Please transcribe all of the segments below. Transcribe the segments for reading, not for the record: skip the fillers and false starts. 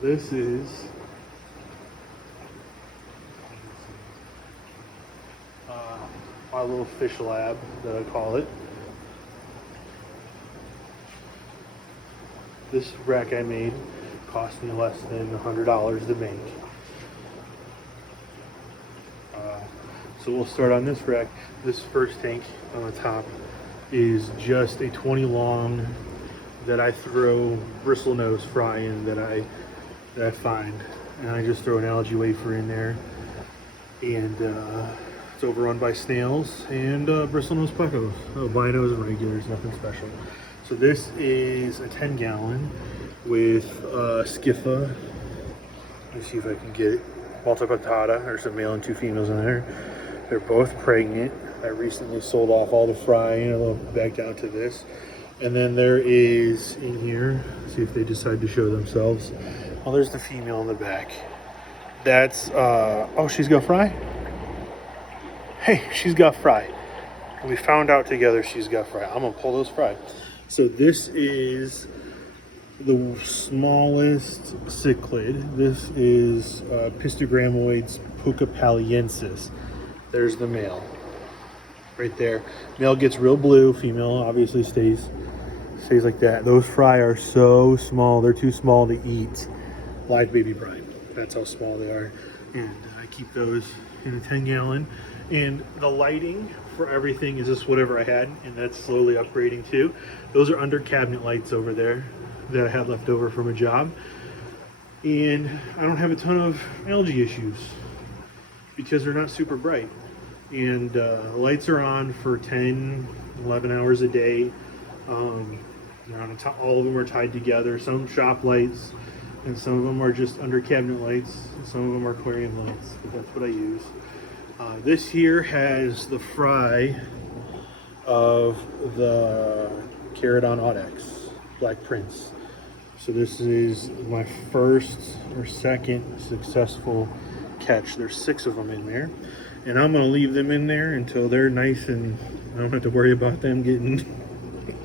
This is my little fish lab that I call it. This rack I made cost me less than $100 to make. So we'll start on this rack. This first tank on the top is just a 20 long that I throw bristlenose fry in that I find, and I just throw an algae wafer in there, and it's overrun by snails and bristlenose plecos, albinos and regulars, nothing special. So this is a 10 gallon with Skifa. Let me see if I can get it. Multipatada. There's a male and two females in there. They're both pregnant. I recently sold off all the fry and a little back down to this. And then there is in here, see if they decide to show themselves. Oh, there's the female in the back. That's, oh, she's got fry? Hey, she's got fry. We found out together she's got fry. I'm gonna pull those fry. So this is the smallest cichlid. This is Pistogramoides pucopaliensis. There's the male right there. Male gets real blue, female obviously stays like that. Those fry are so small, they're too small to eat live baby brine. That's how small they are. And I keep those in a 10 gallon. And the lighting for everything is just whatever I had, and that's slowly upgrading too. Those are under cabinet lights over there that I had left over from a job. And I don't have a ton of algae issues because they're not super bright. And lights are on for 10, 11 hours a day. They're on all of them are tied together. Some shop lights, and some of them are just under cabinet lights, and some of them are aquarium lights, but that's what I use. This here has the fry of the Charodon audex, Black Prince. So this is my first or second successful catch. There's 6 of them in there, and I'm gonna leave them in there until they're nice and I don't have to worry about them getting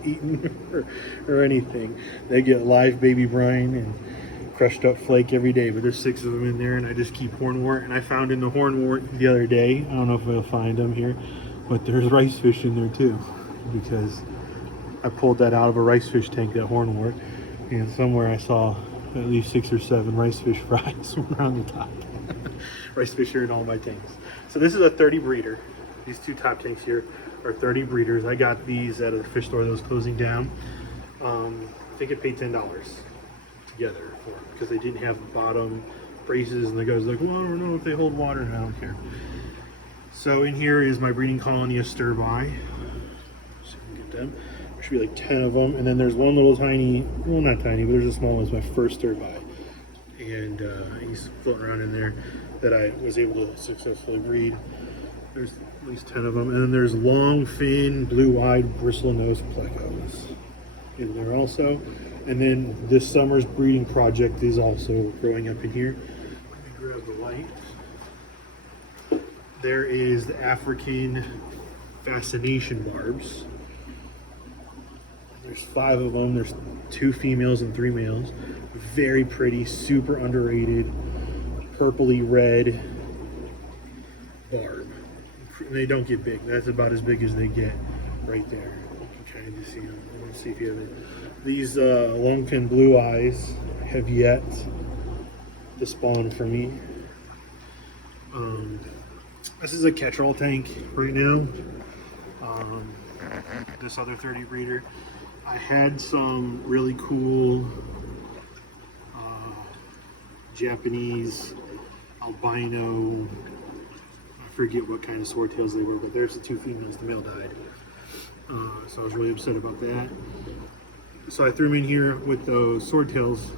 eaten or anything. They get live baby brine and crushed up flake every day, but there's 6 of them in there, and I just keep hornwort. And I found in the hornwort the other day, I don't know if I'll find them here, but there's rice fish in there too, because I pulled that out of a rice fish tank, that hornwort, and somewhere I saw at least 6 or 7 rice fish fries around the top. Rice fish are in all my tanks. So this is a 30 breeder. These 2 top tanks here are 30 breeders. I got these at a fish store that was closing down. I think I paid $10 together for them because they didn't have bottom braces, and the guy was like, well, I don't know if they hold water, and I don't care. So in here is my breeding colony of sturbi. See if I can get them. There should be like 10 of them, and then there's one little tiny, well, not tiny, but there's a small one. It's my first sturbi, and he's floating around in there that I was able to successfully breed. There's at least 10 of them, and then there's long fin, blue-eyed, bristlenose plecos in there also. And then this summer's breeding project is also growing up in here. Let me grab the light. There is the African fascination barbs. There's 5 of them. There's 2 females and 3 males. Very pretty, super underrated, purpley red barb. They don't get big. That's about as big as they get right there. You can kind of see them. Let's see if you have it. These longfin blue eyes have yet to spawn for me. This is a catch-all tank right now. This other 30 breeder. I had some really cool Japanese albino, I forget what kind of swordtails they were, but there's the 2 females, the male died. So I was really upset about that. So I threw them in here with those swordtails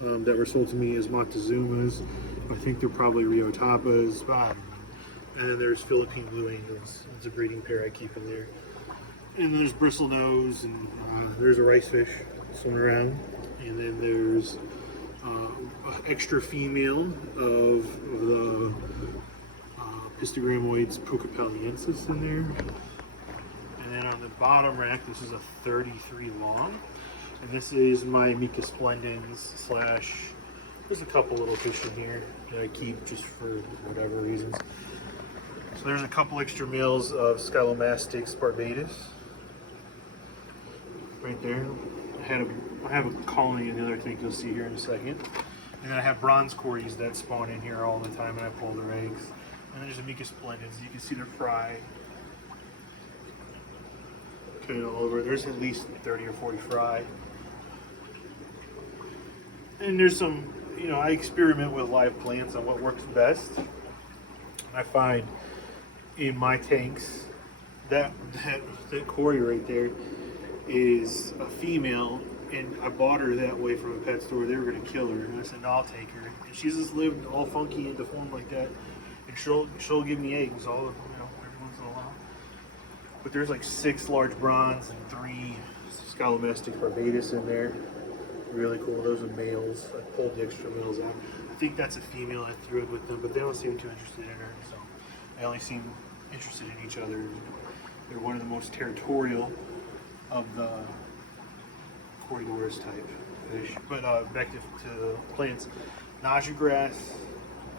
that were sold to me as Montezumas. I think they're probably Rio Tapas. And then there's Philippine Blue Angels. It's a breeding pair I keep in there. And there's bristlenose, and there's a rice fish swimming around. And then there's an extra female of the Pistogramoides pucopaliensis in there. And then on the bottom rack, this is a 33 long. And this is my Mica splendens slash There's a couple little fish in here that I keep just for whatever reasons. So there's a couple extra males of Scylomastix barbatus right there. I have a colony in the other tank you'll see here in a second. And then I have bronze cories that spawn in here all the time and I pull their eggs. And then there's Amicus splendids. You can see their fry. Okay, all over. There's at least 30 or 40 fry. And there's some, you know, I experiment with live plants on what works best. I find in my tanks that cory right there is a female, and I bought her that way from a pet store. They were gonna kill her, and I said, no, I'll take her. And she's just lived all funky and deformed like that, and she'll give me eggs all, you know, every once in a while. But there's like 6 large bronze and 3 Scylomastix barbatus in there. Really cool. Those are males. I pulled the extra males out. I think that's a female. I threw it with them, but they don't seem too interested in her. So they only seem interested in each other. They're one of the most territorial of the Corydoras type fish. But back to plants, nausea grass,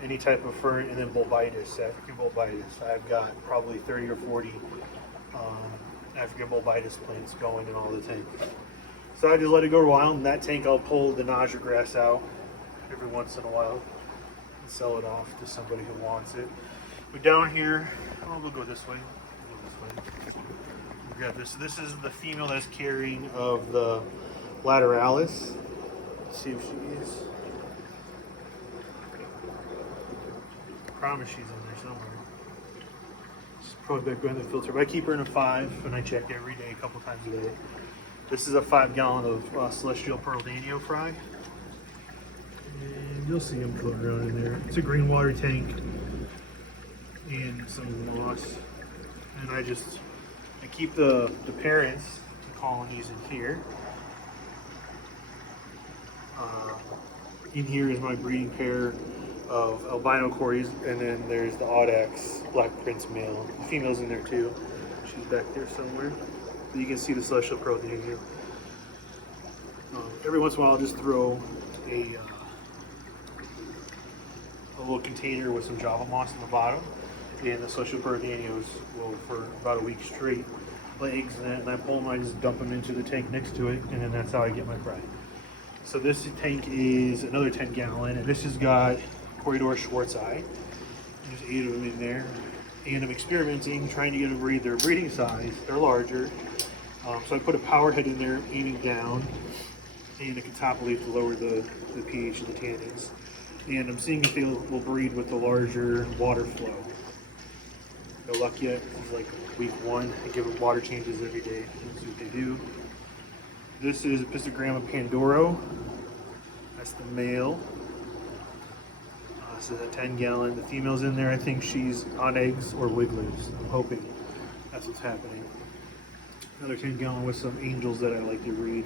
any type of fern, and then bulbitis, African bulbitis. I've got probably 30 or 40 African bulbitis plants going in all the tanks. So I just let it go wild. In that tank, I'll pull the nausea grass out every once in a while and sell it off to somebody who wants it. But down here, oh, we'll go this way. We got this. This is the female that's carrying of the lateralis. Let's see if she is. I promise she's in there somewhere. She's probably back behind the filter. But I keep her in a 5, and I check every day, a couple times a day. This is a 5-gallon of Celestial Pearl Danio fry. And you'll see them floating around in there. It's a green water tank and some moss. And I keep the parents, the colonies in here. In here is my breeding pair of albino cories, and then there's the Audax Black Prince male. The female's in there too. She's back there somewhere. You can see the Celestial Pearl Danio. Every once in a while, I'll just throw a little container with some Java moss in the bottom, and the Celestial Pearl Danios will, for about a week straight, lay eggs in that, and I pull them, I just dump them into the tank next to it, and then that's how I get my fry. So this tank is another 10-gallon, and this has got Corydoras schwartzi. There's 8 of them in there. And I'm experimenting, trying to get them breed their breeding size. They're larger. So I put a power head in there, aiming down, and a catop leaf to lower the pH and the tannins. And I'm seeing if they will breed with the larger water flow. No luck yet. It's like week 1. I give them water changes every day. Let's see what they do. This is Epistogramma Pandoro. That's the male. This is a 10-gallon. The female's in there. I think she's on eggs or wigglers. I'm hoping that's what's happening. Another 10-gallon with some angels that I like to breed.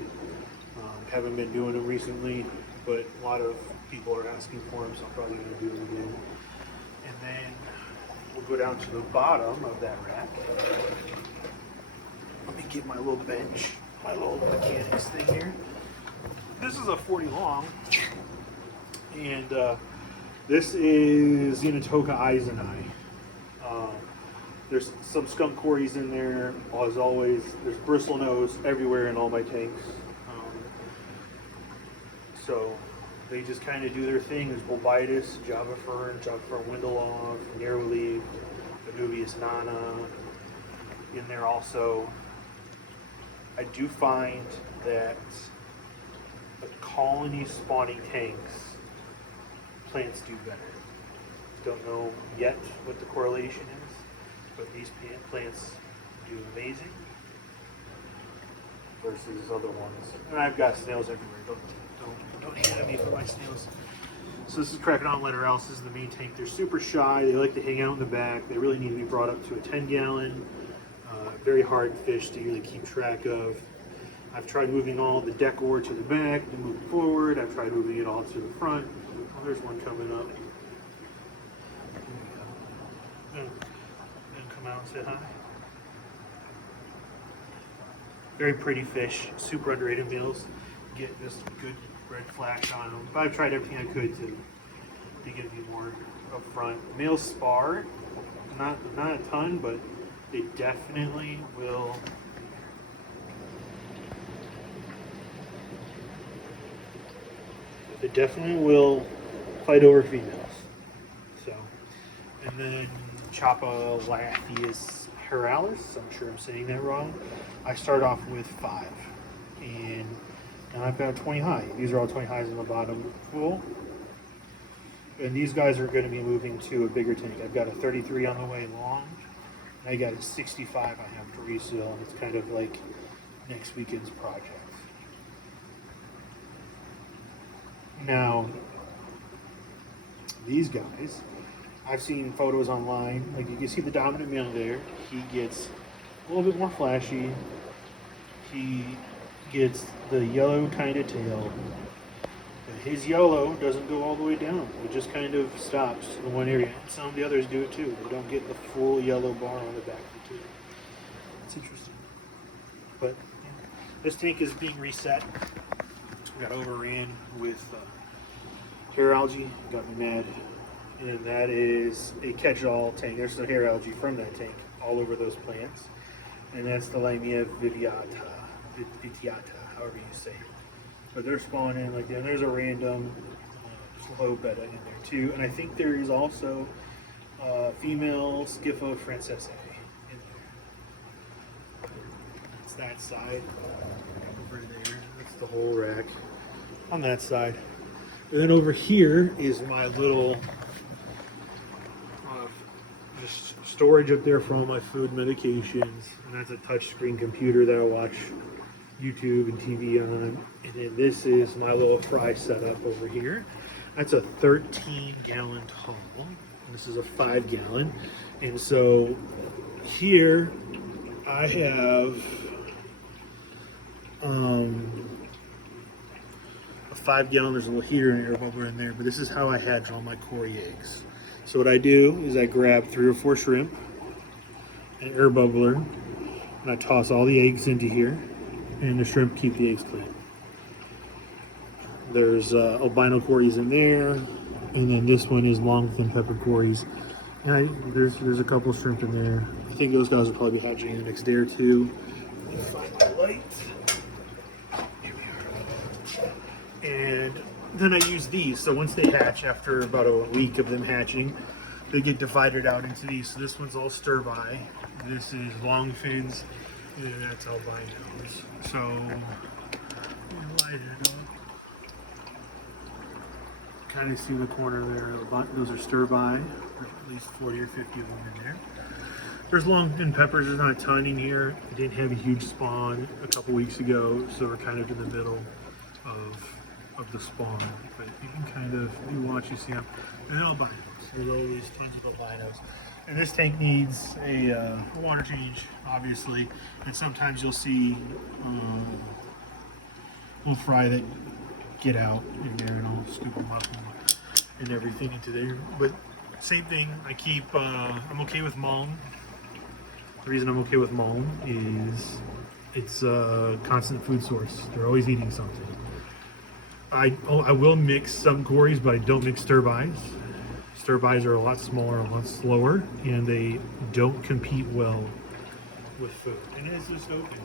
Haven't been doing them recently, but a lot of people are asking for them, so I'm probably going to do them again. And then we'll go down to the bottom of that rack. Let me get my little bench, my little mechanics thing here. This is a 40 long, and this is Xenotoca eiseni. There's some skunk cories in there, as always. There's bristlenose everywhere in all my tanks. So they just kind of do their thing. There's bulbitis, Java fern windelhoff, narrow-leaved, Anubias nana in there also. I do find that the colony spawning tanks, plants do better. Don't know yet what the correlation is, but these plants do amazing versus other ones. And I've got snails everywhere. Don't hate at me for my snails. So this is Cracodon lateralis. This is the main tank. They're super shy. They like to hang out in the back. They really need to be brought up to a 10-gallon. Very hard fish to really keep track of. I've tried moving all the decor to the back to move forward. I've tried moving it all to the front. Oh, there's one coming up. And come out and say hi. Very pretty fish, super underrated males. get this good red flash on them. But I've tried everything I could to get me more up front. Male spar, not a ton, but they definitely will. They definitely will fight over females. So, and then Chapalatheus Heralis, I'm sure I'm saying that wrong. I start off with 5, and I've got 20 high. These are all 20 highs in the bottom pool. And these guys are going to be moving to a bigger tank. I've got a 33 on the way long. And I got a 65 I have to reseal. And it's kind of like next weekend's project. Now, these guys, I've seen photos online. Like you can see the dominant male there. He gets a little bit more flashy. He gets the yellow kind of tail. His yellow doesn't go all the way down. It just kind of stops in one area. Some of the others do it too. They don't get the full yellow bar on the back of the tail. It's interesting. But yeah. This tank is being reset. We got overran with hair algae. Got me mad. And that is a catch-all tank. There's the hair algae from that tank all over those plants. And that's the Limea viviata, however you say it. But they're spawning like that. And there's a random slow betta in there too. And I think there is also female Scypho francese in there. It's that side over there. That's the whole rack on that side. And then over here is my little just storage up there for all my food medications. And that's a touchscreen computer that I watch YouTube and TV on. And then this is my little fry setup over here. That's a 13-gallon tall. This is a 5-gallon. And so here I have a 5-gallon. There's a little heater and air bubbler in there, but this is how I hatch all my Cory eggs. So what I do is I grab 3 or 4 shrimp, an air bubbler, and I toss all the eggs into here. And the shrimp keep the eggs clean. There's albino Corys in there, and then this one is long fin pepper Corys. And there's a couple shrimp in there. I think those guys will probably be hatching in the next day or two. Let me find my light. Here we are. And then I use these. So once they hatch, after about a week of them hatching, they get divided out into these. So this one's all stir-by. This is long fins. And that's albinos. So, light it up. Kind of see the corner there. Those are stir-by. There's at least 40 or 50 of them in there. There's long fin peppers. There's not a ton in here. I didn't have a huge spawn a couple weeks ago, so we're kind of in the middle of the spawn. But you can kind of, you watch, you see them. And albinos. There's always tons of albinos. And this tank needs a water change, obviously. And sometimes you'll see little fry that get out in there, and I'll scoop them up and everything into there. But same thing, I keep, I'm okay with muln. The reason I'm okay with muln is it's a constant food source. They're always eating something. I will mix some Corys, but I don't mix stir-bys. Stir-bys are a lot smaller, a lot slower, and they don't compete well with food. And it is just open.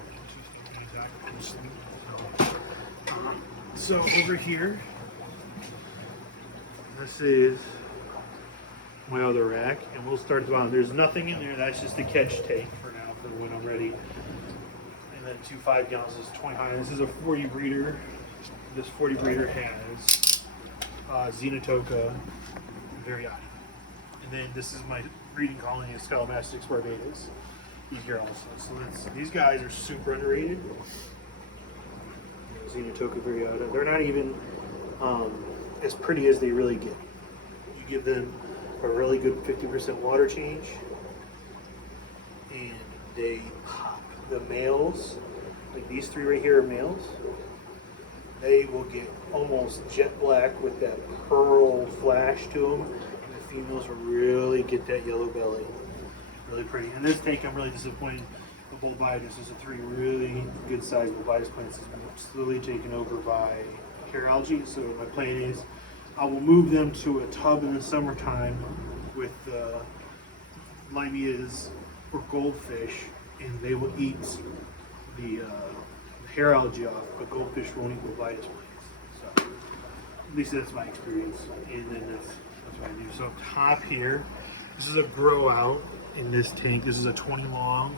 So over here, this is my other rack, and we'll start at the bottom. There's nothing in there. That's just a catch tank for now, for when I'm ready. And then 2 5-gallons is 20 high. This is a 40 breeder. This 40 breeder has Xenotoca variata. And then this is my breeding colony of Scalomastix barbatus. He's here also. So these guys are super underrated. Xenotoca variata. They're not even as pretty as they really get. You give them a really good 50% water change, and they pop. The males, like these 3 right here are males. They will get almost jet black with that pearl flash to them. And the females will really get that yellow belly. Really pretty. And this tank, I'm really disappointed. The Bulbitis. These are 3 really good sized Bulbitis plants. It's slowly taken over by hair algae. So my plan is I will move them to a tub in the summertime with Limias or goldfish, and they will eat the hair algae off, but goldfish won't eat Bulbitis plants. So at least that's my experience, and then that's what I do. So up top here, this is a grow out in this tank. This is a 20 long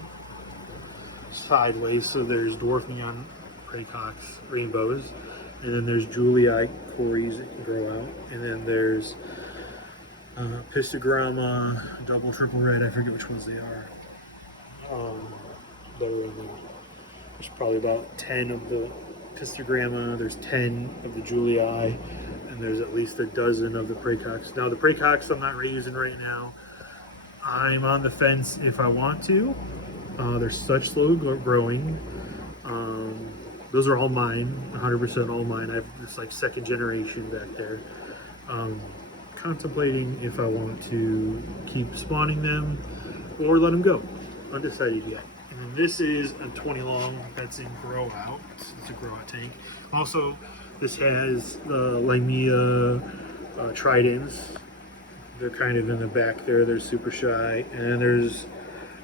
sideways. So there's dwarf neon praecox rainbows, and then there's Julii cories that can grow out, and then there's Pistogramma, double, triple red. I forget which ones they are. That are in there. There's probably about 10 of the Pistogramma. There's 10 of the Julii, and there's at least a dozen of the praecox. Now the praecox I'm not using right now. I'm on the fence if I want to. They're such slow growing. Those are all mine, 100% all mine. I have this like 2nd generation back there. Contemplating if I want to keep spawning them or let them go. Undecided yet. And then this is a 20 long that's in grow out. It's a grow out tank. Also, this has the Limea tridents. They're kind of in the back there. They're super shy. And there's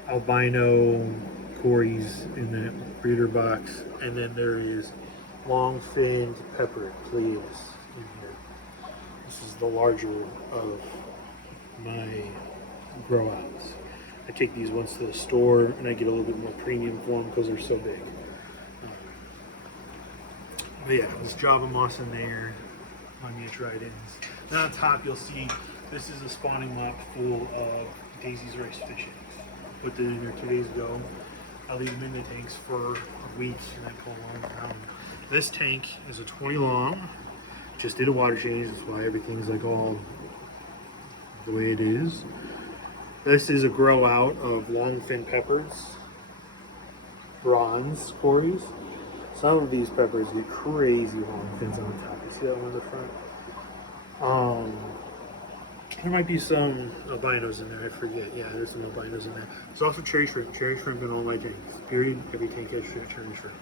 albino cories in that breeder box. And then there is long-finned pepper Pleias in here. This is the larger of my grow outs. I take these ones to the store and I get a little bit more premium for them because they're so big. But yeah, this Java moss in there, Limea tridents. Then on top you'll see this is a spawning lot full of Daisy's rice fish eggs. Put them in there 2 days ago. I leave them in the tanks for a week and I pull them around. This tank is a 20 long. Just did a water change, that's why everything's like all the way it is. This is a grow out of long fin peppers, bronze cories. Some of these peppers get crazy long fins on top. You see that one in the front? There might be some albinos in there, I forget. Yeah, there's some albinos in there. There's also cherry shrimp. Cherry shrimp in all my tanks. Period. Every tank has cherry shrimp.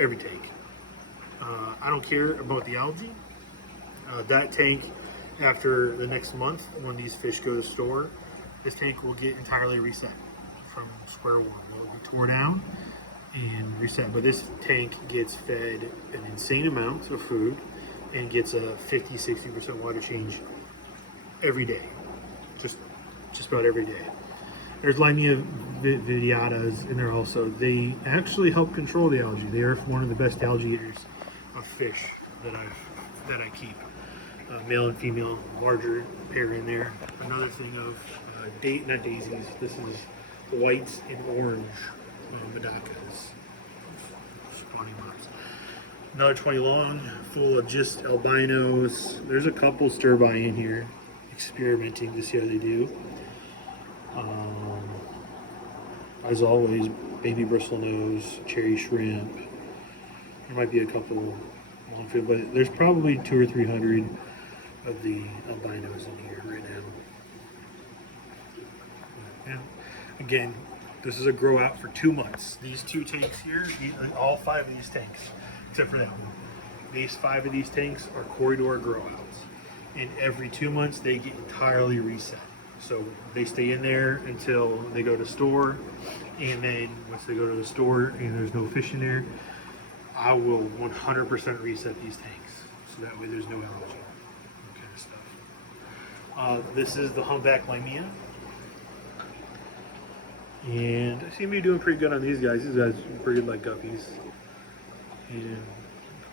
Every tank. I don't care about the algae. That tank, after the next month, when these fish go to the store, this tank will get entirely reset from square one. It will be tore down and reset. But this tank gets fed an insane amount of food and gets a 50-60% water change every day. Just about every day. There's Limea vidiatas in there also. They actually help control the algae. They are one of the best algae eaters of fish that I keep. Male and female, larger pair in there. Another thing of not daisies. This is whites and orange Medacas. Spawning mops. Another 20 long, full of just albinos. There's a couple sturbi in here, experimenting to see how they do. As always, baby bristlenose, cherry shrimp. There might be a couple longfin, but there's probably 200 or 300 of the albinos in here right now. And again, this is a grow out for 2 months. These 2 tanks here, all 5 of these tanks, except for that one. These 5 of these tanks are corridor grow outs. And every 2 months they get entirely reset. So they stay in there until they go to store, and then once they go to the store and there's no fish in there, I will 100% reset these tanks. So that way there's no algae. That kind of stuff. This is the humpback Limea. And I seem to be doing pretty good on these guys. These guys are pretty like guppies. And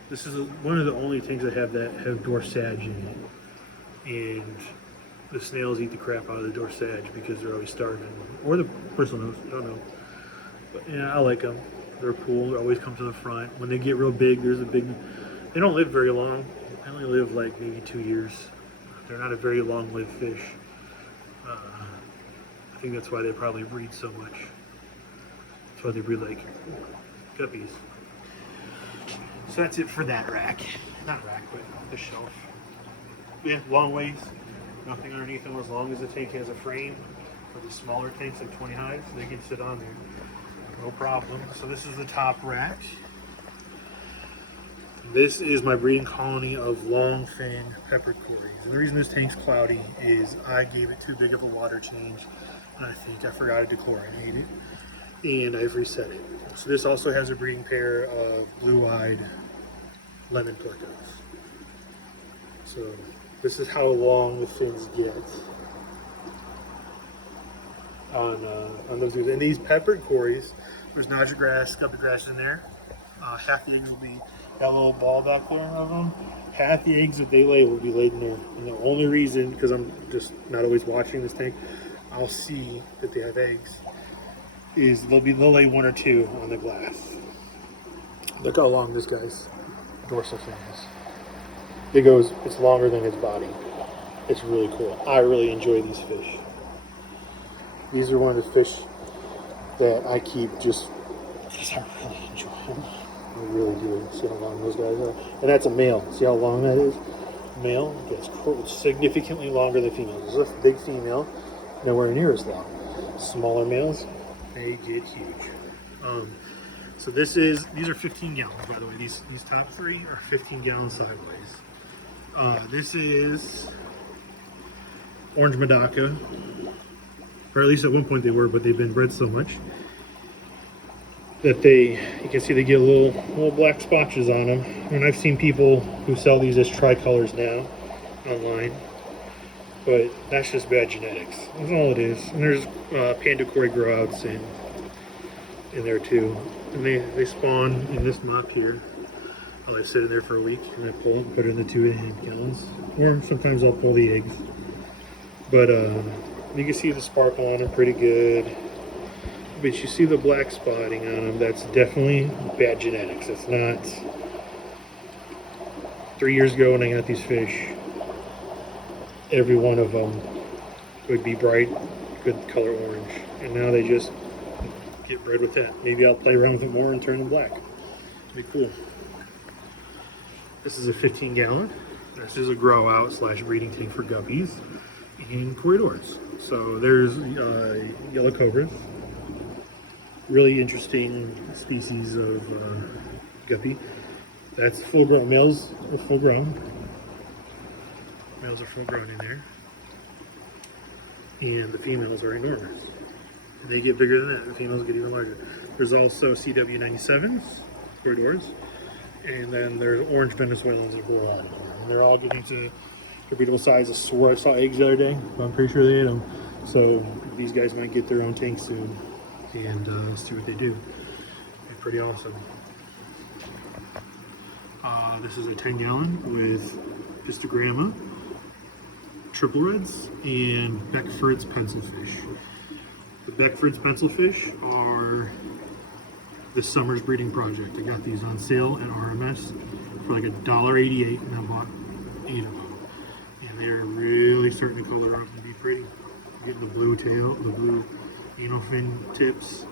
this is one of the only tanks I have that have dorsage in it. And the snails eat the crap out of the dorsage because they're always starving. Or the bristlenose, I don't know. But yeah, I like them. They're cool. They always come to the front. When they get real big, there's a big... They don't live very long. They only live like maybe 2 years. They're not a very long-lived fish. I think that's why they probably breed so much. That's why they breed like guppies. So that's it for that rack. Not rack, but the shelf. Yeah, long ways. Nothing underneath them as long as the tank has a frame. For the smaller tanks like 20 hides, they can sit on there. No problem. So this is the top rack. This is my breeding colony of long-fin peppered cories. And the reason this tank's cloudy is I gave it too big of a water change, and I think I forgot to dechlorinate it, and I've reset it. So this also has a breeding pair of blue-eyed lemon plecos. So this is how long the fins get on those dudes. And these peppered cories, there's naja grass, guppy grass in there. Half the eggs will be that little ball back there of them. Half the eggs that they lay will be laid in there. And the only reason, because I'm just not always watching this tank, I'll see that they have eggs, is they'll lay one or two on the glass. Look how long this guy's dorsal fin is. It's longer than his body. It's really cool. I really enjoy these fish. These are one of the fish that I keep just because I really enjoy them. I really do. See how long those guys are? And that's a male. See how long that is? Male gets significantly longer than females. This is a big female, nowhere near as long. Smaller males, they get huge. So these are 15 gallons, by the way. These top three are 15 gallons sideways. This is orange Medaka, or at least at one point they were, but they've been bred so much that you can see they get little black spotches on them. And I've seen people who sell these as tricolors now online, but that's just bad genetics. That's all it is. And there's panda cory growouts in there too. And they spawn in this mop here. I sit in there for a week and I pull it and put it in the 2.5 gallons. Or sometimes I'll pull the eggs. But you can see the sparkle on them pretty good. But you see the black spotting on them, that's definitely bad genetics. It's not. 3 years ago when I got these fish, every one of them would be bright, good color orange. And now they just get bred with that. Maybe I'll play around with it more and turn them black. It'd be cool. This is a 15 gallon. This is a grow out / breeding tank for guppies and corridors. So there's yellow cobras. Really interesting species of guppy. That's full grown. Males are full grown. Males are full grown in there. And the females are enormous. And they get bigger than that. The females get even larger. There's also CW97s, corridors. And then there's orange Venezuelans that grow out of here. And they're all getting to a beautiful size. I swore I saw eggs the other day, but I'm pretty sure they ate them. So these guys might get their own tank soon. And see what they do. They're pretty awesome. This is a 10 gallon with Pistogramma, triple reds, and Beckford's pencilfish. The Beckford's pencilfish are this summer's breeding project. I got these on sale at RMS for like $1.88, and I bought 8 of them. And they're really starting to color up and be pretty. Getting the blue tail, the blue anal fin tips.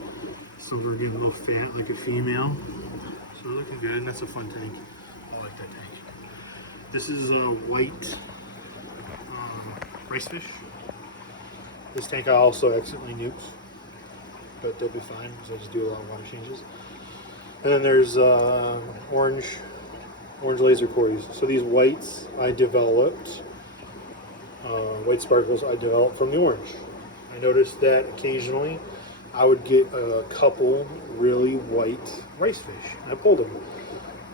Some are getting a little fat like a female. So they're looking good, and that's a fun tank. I like that tank. This is a white rice fish. This tank I also accidentally nuked, but they'll be fine because I just do a lot of water changes. And then there's orange laser cories. So these whites I developed, white sparkles I developed from the orange. I noticed that occasionally I would get a couple really white rice fish. I pulled them,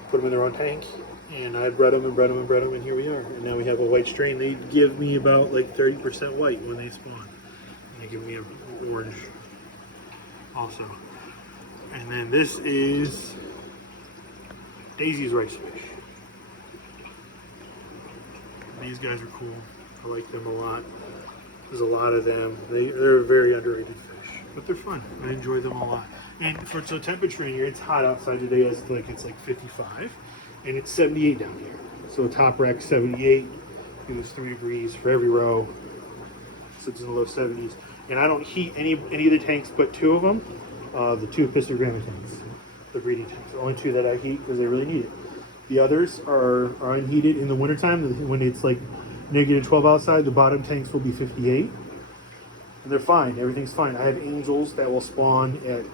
put them in their own tank, and I bred them and bred them and bred them, and here we are. And now we have a white strain. They give me about like 30% white when they spawn. And they give me an orange also. And then this is Daisy's rice fish. These guys are cool. I like them a lot. There's a lot of them. They're a very underrated fish, but they're fun. I enjoy them a lot. And so temperature in here, it's hot outside today. It's like 55, and it's 78 down here. So top rack 78. It was 3 degrees for every row. So it's in the low 70s. And I don't heat any of the tanks but 2 of them. The 2 Pistogramma tanks, the breeding tanks. The only 2 that I heat because they really need it. The others are unheated in the wintertime when it's like -12 outside. The bottom tanks will be 58. And they're fine. Everything's fine. I have angels that will spawn at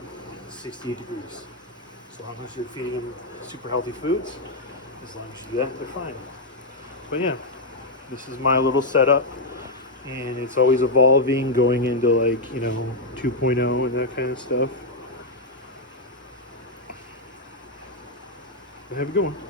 68 degrees. As long as you're feeding them super healthy foods, as long as you do that, they're fine. But yeah, this is my little setup, and it's always evolving, going into like, 2.0 and that kind of stuff. Have a good one.